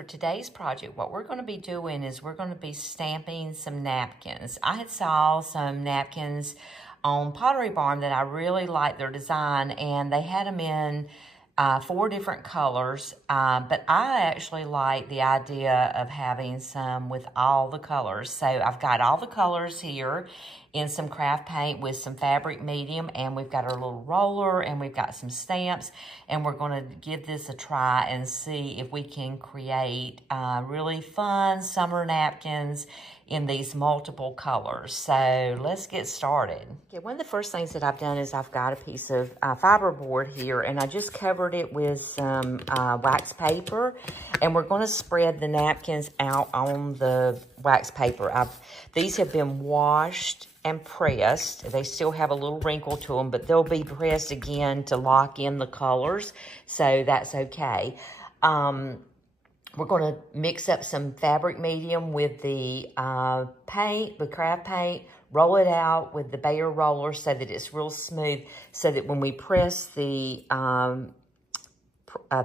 for today's project, what we're going to be doing is we're going to be stamping some napkins. I had saw some napkins on Pottery Barn that I really liked their design, and they had them in 4 different colors, but I actually like the idea of having some with all the colors. So I've got all the colors here in some craft paint with some fabric medium, and we've got our little roller, and we've got some stamps, and we're going to give this a try and see if we can create really fun summer napkins in these multiple colors. So let's get started. Okay, one of the first things that I've done is I've got a piece of fiberboard here, and I just covered it with some wax paper, and we're going to spread the napkins out on the wax paper. These have been washed and pressed. They still have a little wrinkle to them, but they'll be pressed again to lock in the colors, so that's okay. We're going to mix up some fabric medium with the paint, the craft paint, roll it out with the Bayer roller so that it's real smooth, so that when we press the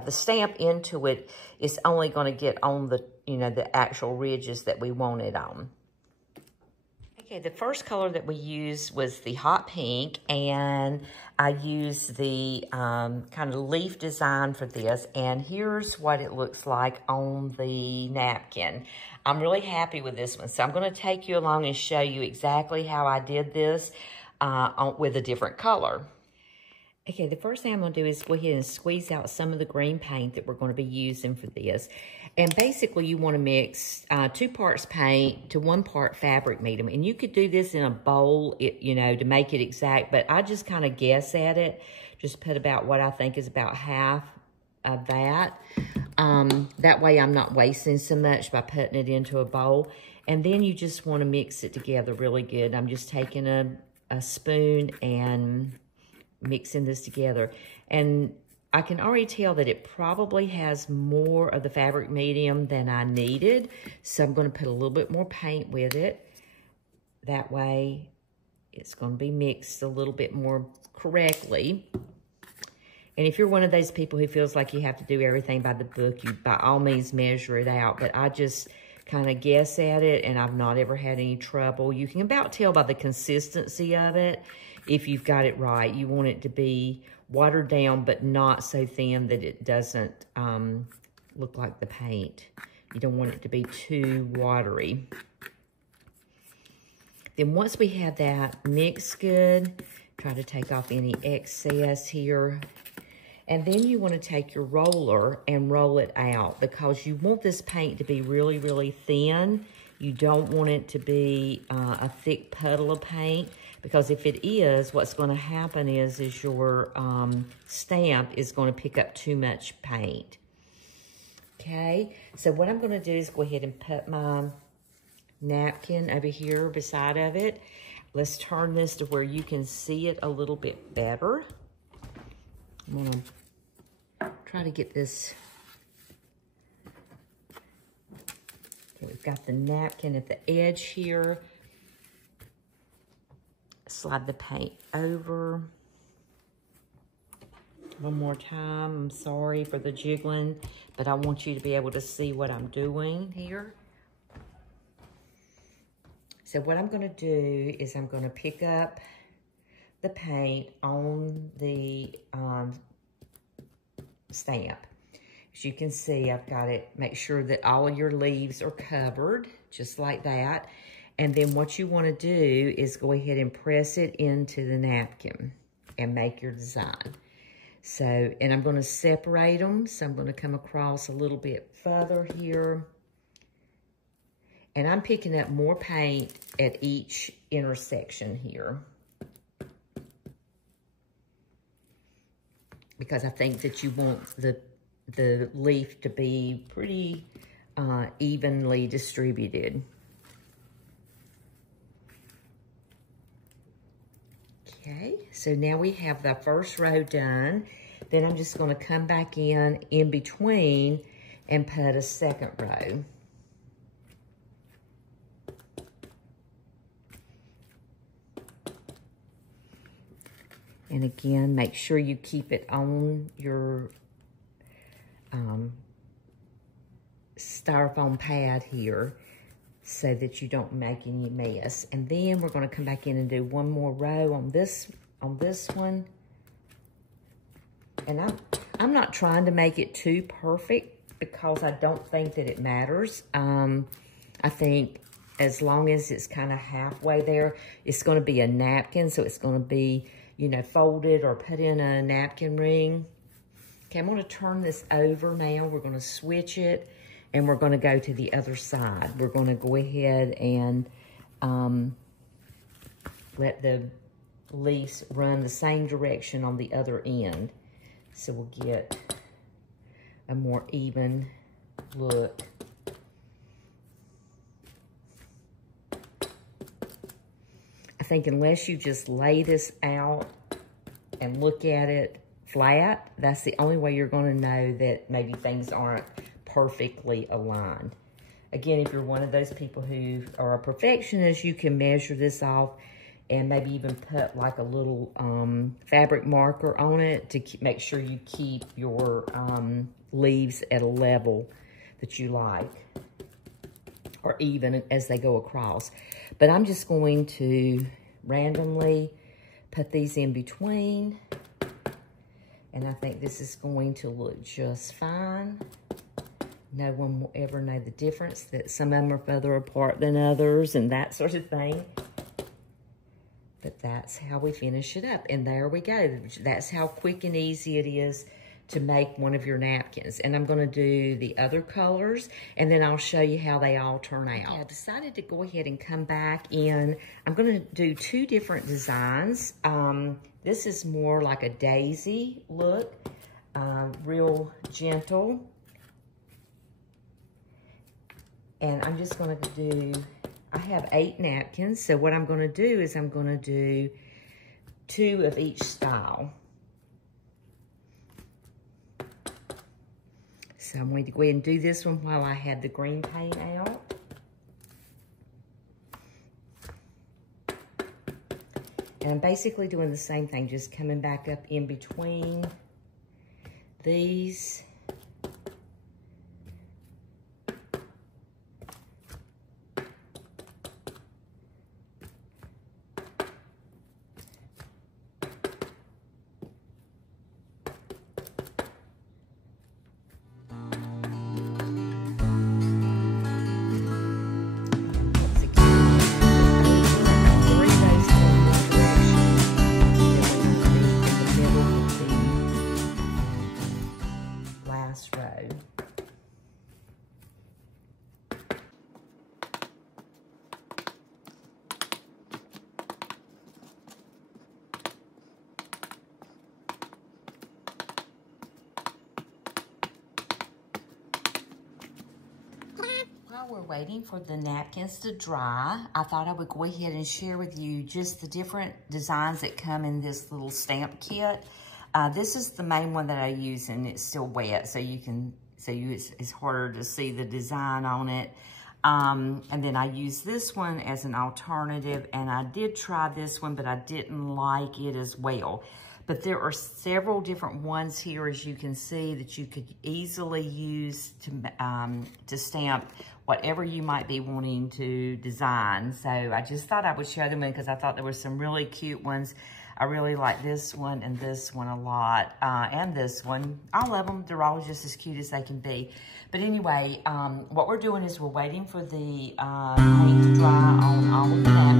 stamp into it, it's only going to get on the, the actual ridges that we want it on. Okay, the first color that we used was the hot pink, and I used the kind of leaf design for this, and here's what it looks like on the napkin. I'm really happy with this one, so I'm going to take you along and show you exactly how I did this with a different color. Okay, the first thing I'm going to do is go ahead and squeeze out some of the green paint that we're going to be using for this. And basically, you want to mix 2 parts paint to 1 part fabric medium. And you could do this in a bowl, to make it exact. But I just kind of guess at it. Just put about what I think is about half of that. That way, I'm not wasting so much by putting it into a bowl. And then you just want to mix it together really good. I'm just taking a spoon and mixing this together, and I can already tell that it probably has more of the fabric medium than I needed, so I'm going to put a little bit more paint with it. That way it's going to be mixed a little bit more correctly. And if you're one of those people who feels like you have to do everything by the book, you by all means measure it out, but I just kind of guess at it, and I've not ever had any trouble. You can about tell by the consistency of it if you've got it right. You want it to be watered down, but not so thin that it doesn't look like the paint. You don't want it to be too watery. Then once we have that mixed good, try to take off any excess here. And then you want to take your roller and roll it out, because you want this paint to be really, really thin. You don't want it to be a thick puddle of paint, because if it is, what's going to happen is your stamp is going to pick up too much paint. Okay, so what I'm going to do is go ahead and put my napkin over here beside of it. Let's turn this to where you can see it a little bit better. I'm going to try to get this. Okay, we've got the napkin at the edge here. Slide the paint over. One more time. I'm sorry for the jiggling, but I want you to be able to see what I'm doing here. So what I'm going to do is I'm going to pick up the paint on the stamp. As you can see, I've got it. Make sure that all of your leaves are covered, just like that. And then what you want to do is go ahead and press it into the napkin and make your design. So, and I'm going to separate them. So I'm going to come across a little bit further here. And I'm picking up more paint at each intersection here, because I think that you want the leaf to be pretty evenly distributed. Okay, so now we have the first row done. Then I'm just going to come back in between and put a second row. And again, make sure you keep it on your styrofoam pad here so that you don't make any mess. And then we're gonna come back in and do one more row on this one. And I'm not trying to make it too perfect because I don't think that it matters. I think as long as it's kind of halfway there, it's gonna be a napkin, so it's gonna be, you know, folded or put in a napkin ring. Okay, I'm gonna turn this over now. We're gonna switch it and we're gonna go to the other side. We're gonna go ahead and let the leaves run the same direction on the other end. So we'll get a more even look. I think unless you just lay this out and look at it flat, that's the only way you're gonna know that maybe things aren't perfectly aligned. Again, if you're one of those people who are a perfectionist, you can measure this off and maybe even put like a little fabric marker on it to make sure you keep your leaves at a level that you like, or even as they go across. But I'm just going to randomly put these in between, and I think this is going to look just fine. No one will ever know the difference, that some of them are further apart than others and that sort of thing. But that's how we finish it up. And there we go. That's how quick and easy it is to make one of your napkins. And I'm gonna do the other colors, and then I'll show you how they all turn out. Okay, I decided to go ahead and come back in. I'm gonna do two different designs. This is more like a daisy look, real gentle. And I'm just gonna do, I have 8 napkins, so what I'm gonna do is I'm gonna do 2 of each style. So I'm going to go ahead and do this one while I have the green paint out. And I'm basically doing the same thing, just coming back up in between these. While we're waiting for the napkins to dry, I thought I would go ahead and share with you just the different designs that come in this little stamp kit. This is the main one that I use, and it's still wet, so it's harder to see the design on it. And then I use this one as an alternative, and I did try this one, but I didn't like it as well. But there are several different ones here, as you can see, that you could easily use to stamp whatever you might be wanting to design. So I just thought I would show them because I thought there were some really cute ones. I really like this one and this one a lot, and this one. All of them, they're all just as cute as they can be. But anyway, what we're doing is we're waiting for the paint to dry on all of the napkins.